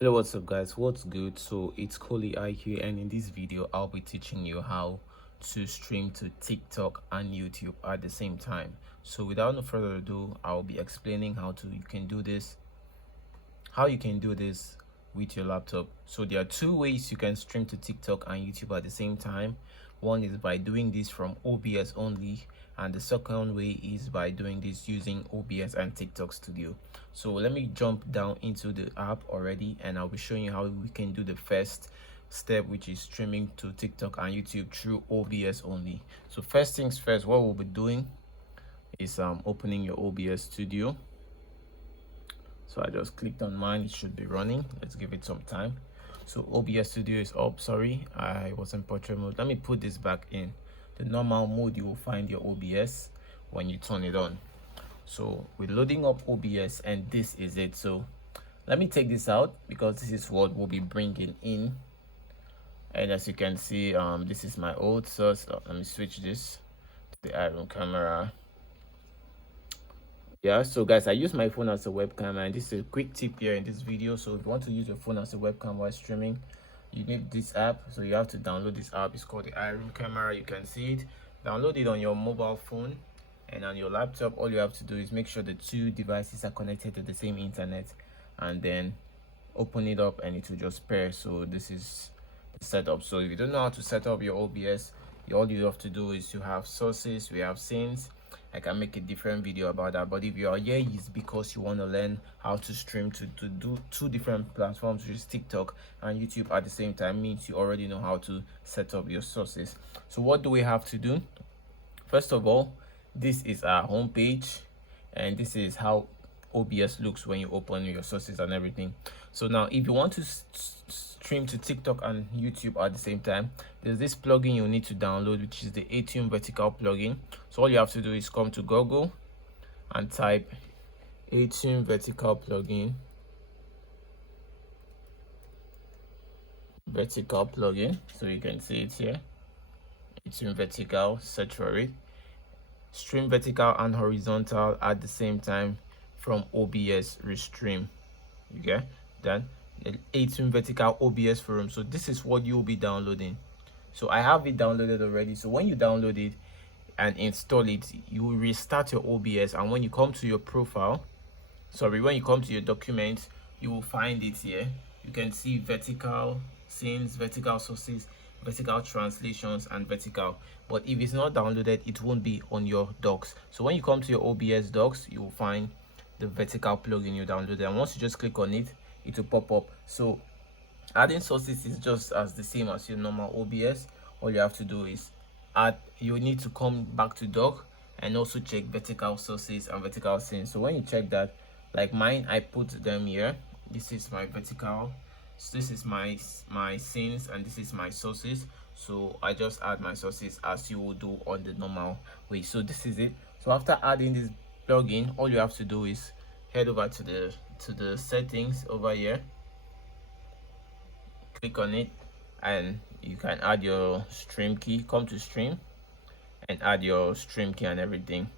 Hello, what's up guys, what's good? So it's Coley IQ, and in this video I'll be teaching you how to stream to TikTok and YouTube at the same time. So without no further ado, I'll be explaining how you can do this with your laptop. So there are two ways you can stream to TikTok and YouTube at the same time. One is by doing this from OBS only, and the second way is by doing this using OBS and TikTok Studio. So let me jump down into the app already, and I'll be showing you how we can do the first step, which is streaming to TikTok and YouTube through OBS only. So first things first, what we'll be doing is opening your OBS Studio. So I just clicked on mine, it should be running. Let's give it some time. So OBS Studio is up. Sorry, I was in portrait mode. Let me put this back in the normal mode. You will find your OBS when you turn it on. So we're loading up OBS, and this is it. So let me take this out because this is what we'll be bringing in. And as you can see, this is my old source. Let me switch this to the iRoom camera. Yeah, so guys, I use my phone as a webcam, and this is a quick tip here in this video. So if you want to use your phone as a webcam while streaming, you need this app. So you have to download this app. It's called the iRoom camera. You can see it. Download it on your mobile phone, and on your laptop. All you have to do is make sure the two devices are connected to the same internet, and then open it up and it will just pair. So this is the setup. So if you don't know how to set up your OBS, all you have to do is you have sources, we have scenes. I can make a different video about that, but if you are here, it's because you want to learn how to stream to do two different platforms, which is TikTok and YouTube at the same time. Means you already know how to set up your sources. So what do we have to do? First of all, this is our home page, and this is how OBS looks when you open your sources and everything. So now if you want to stream to TikTok and YouTube at the same time, there's this plugin you need to download, which is the Atrium Vertical plugin. So all you have to do is come to Google and type Atrium Vertical plugin. So you can see it here. Atrium Vertical, search for it. Stream vertical and horizontal at the same time from OBS Restream. Okay, then the Atrium Vertical OBS forum. So this is what you'll be downloading. So I have it downloaded already. So when you download it and install it, you will restart your OBS, and when you come to your profile, when you come to your documents, you will find it here. You can see vertical scenes, vertical sources, vertical translations, and vertical. But if it's not downloaded, it won't be on your docs. So when you come to your OBS docs, you will find the vertical plugin you downloaded, and once you just click on it, it will pop up. So adding sources is just as the same as your normal OBS. All you have to do is you need to come back to doc and also check vertical sources and vertical scenes. So when you check that, like mine, I put them here. This is my vertical, so this is my scenes, and this is my sources. So I just add my sources as you would do on the normal way. So this is it. So after adding this plugin, all you have to do is head over to the settings over here, click on it, and you can add your stream key. Come to stream and add your stream key and everything.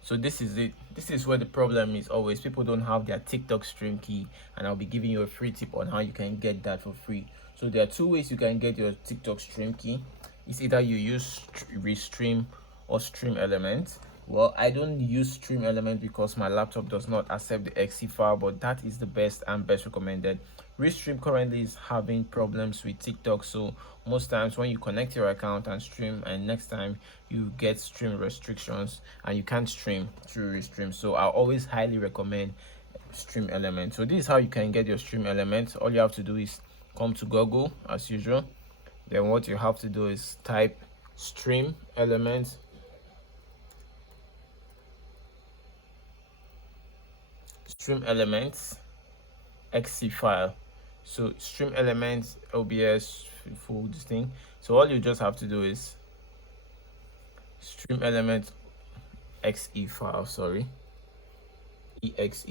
So this is it. This is where the problem is always. People don't have their TikTok stream key, and I'll be giving you a free tip on how you can get that for free. So there are two ways you can get your TikTok stream key. It's either you use Restream or Stream Element. Well, I don't use Stream Element because my laptop does not accept the exe file, but that is the best and best recommended. Restream currently is having problems with TikTok, so most times when you connect your account and stream, and next time you get stream restrictions and you can't stream through Restream. So I always highly recommend Stream Element. So this is how you can get your Stream Element. All you have to do is come to Google as usual. Then what you have to do is type Stream Element. Stream Elements exe file. So Stream Elements OBS full this thing. So all you just have to do is Stream Element exe file, exe.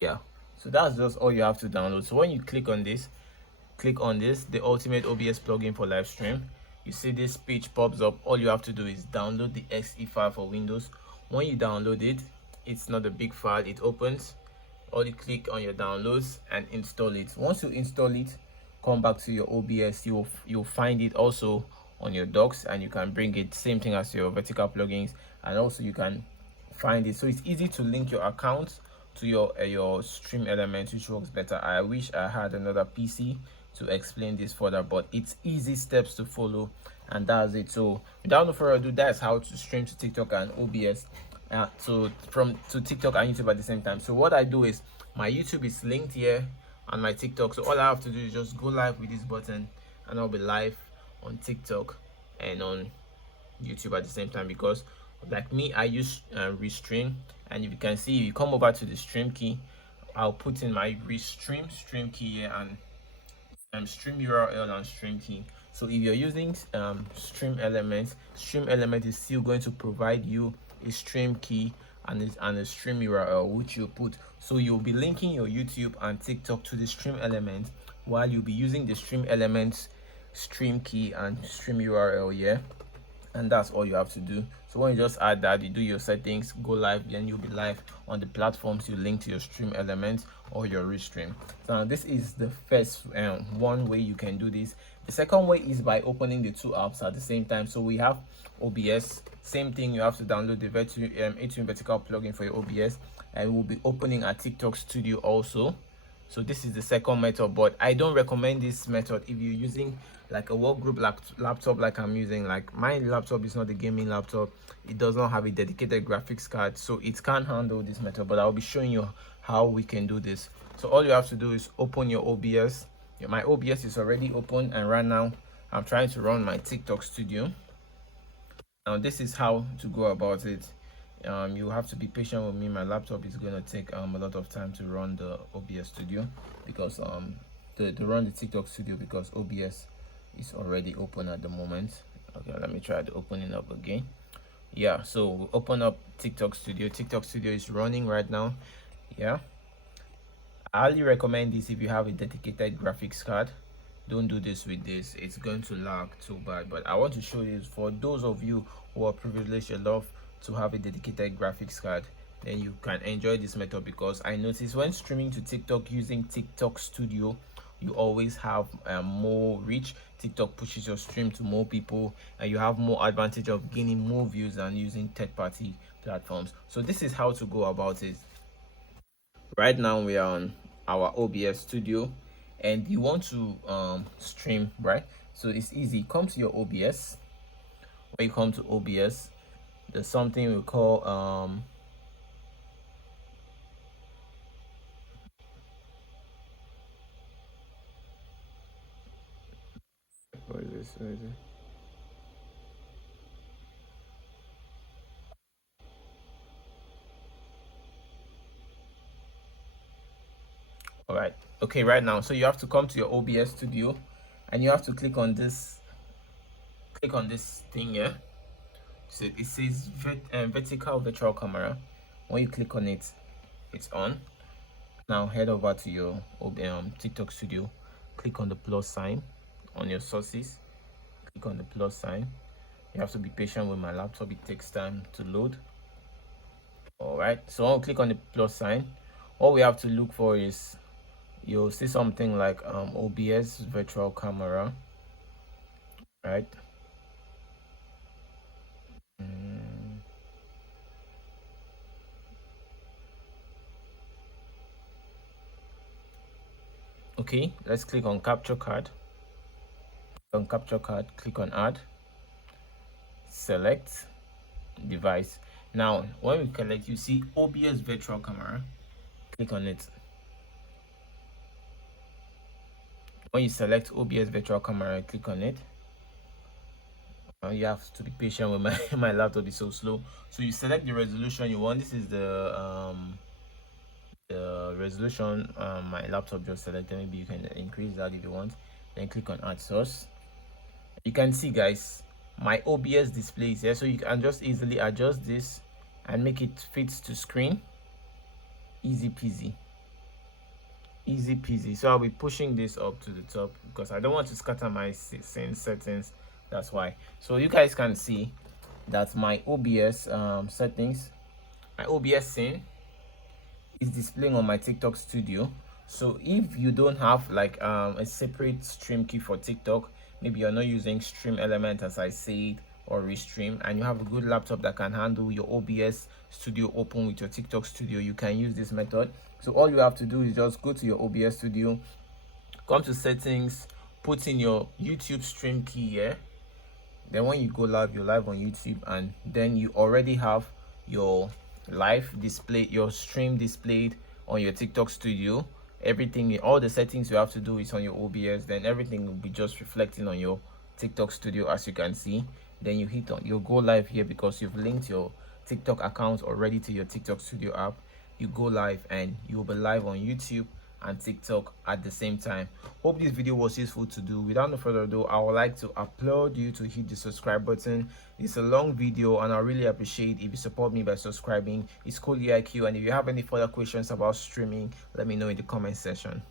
Yeah, so that's just all you have to download. So when you click on this, the ultimate OBS plugin for live stream, you see this page pops up. All you have to do is download the exe file for Windows. When you download it, it's not a big file, it opens, or you click on your downloads and install it. Once you install it, come back to your OBS, you'll find it also on your docs, and you can bring it, same thing as your vertical plugins, and also you can find it. So it's easy to link your account to your stream element, which works better. I wish I had another PC to explain this further, but it's easy steps to follow, and that's it. So without no further ado, that's how to stream to TikTok and OBS, to TikTok and YouTube at the same time. So what I do is, my YouTube is linked here and my TikTok, so all I have to do is just go live with this button, and I'll be live on TikTok and on YouTube at the same time. Because like me, I use Restream, and if you can see, if you come over to the stream key, I'll put in my Restream stream key here, and stream URL and stream key. So if you're using stream element is still going to provide you a stream key and a stream URL which you put. So you'll be linking your YouTube and TikTok to the stream element, while you'll be using the stream elements stream key and stream URL here. And that's all you have to do. So when you just add that, you do your settings, go live, then you'll be live on the platforms you link to your stream elements or your restream. So this is the first one way you can do this. The second way is by opening the two apps at the same time. So we have OBS, same thing, you have to download the Atrium vertical plugin for your OBS, and we'll be opening a TikTok Studio also. So this is the second method, but I don't recommend this method if you're using like a work group laptop like I'm using. Like my laptop is not a gaming laptop, it does not have a dedicated graphics card, so it can't handle this method, but I'll be showing you how we can do this. So all you have to do is open your OBS. My OBS is already open, and right now I'm trying to run my TikTok Studio. Now this is how to go about it. You have to be patient with me. My laptop is going to take a lot of time to run the OBS Studio, because to run the TikTok Studio, because OBS is already open at the moment. Okay, let me try to open it up again. Yeah, so we'll open up TikTok Studio. TikTok Studio is running right now. Yeah, I highly recommend this if you have a dedicated graphics card. Don't do this with this, it's going to lag too bad. But I want to show you, for those of you who are privileged enough to have a dedicated graphics card, then you can enjoy this method. Because I noticed when streaming to TikTok using TikTok Studio, you always have more reach. TikTok pushes your stream to more people, and you have more advantage of gaining more views than using third-party platforms. So this is how to go about it. Right now we are on our OBS Studio, and you want to stream, right? So it's easy. Come to your OBS. When you come to OBS, there's something we call what is this? What is it? All right, okay, right now, so you have to come to your OBS Studio, and you have to click on this thing here. So it says vertical virtual camera. When you click on it, it's on. Now head over to your TikTok Studio, click on the plus sign on your sources, click on the plus sign. You have to be patient with my laptop, it takes time to load. All right, so I'll click on the plus sign. All we have to look for is, you'll see something like OBS virtual camera, right? Okay, let's click on capture card. On capture card, click on add, select device. Now when we collect, you see OBS virtual camera, click on it. When you select OBS virtual camera, click on it. You have to be patient with my laptop is so slow. So you select the resolution you want. This is the resolution my laptop just selected. Maybe you can increase that if you want. Then click on add source. You can see, guys, my OBS display is here, so you can just easily adjust this and make it fit to screen. Easy peasy, easy peasy. So I'll be pushing this up to the top because I don't want to scatter my scene settings, that's why. So you guys can see that my OBS settings, my OBS scene is displaying on my TikTok Studio. So if you don't have like a separate stream key for TikTok, maybe you're not using Stream Element as I said, or Restream, and you have a good laptop that can handle your OBS Studio open with your TikTok Studio, you can use this method. So all you have to do is just go to your OBS Studio, come to settings, put in your YouTube stream key here. Then when you go live, you're live on YouTube, and then you already have your live display, your stream displayed on your TikTok Studio. Everything, all the settings you have to do is on your OBS, then everything will be just reflecting on your TikTok Studio, as you can see. Then you hit on, you'll go live here because you've linked your TikTok account already to your TikTok Studio app. You go live and you'll be live on YouTube and TikTok at the same time. Hope this video was useful to do. Without no further ado, I would like to applaud you to hit the subscribe button. It's a long video and I really appreciate if you support me by subscribing. It's called EIQ, and if you have any further questions about streaming, let me know in the comment section.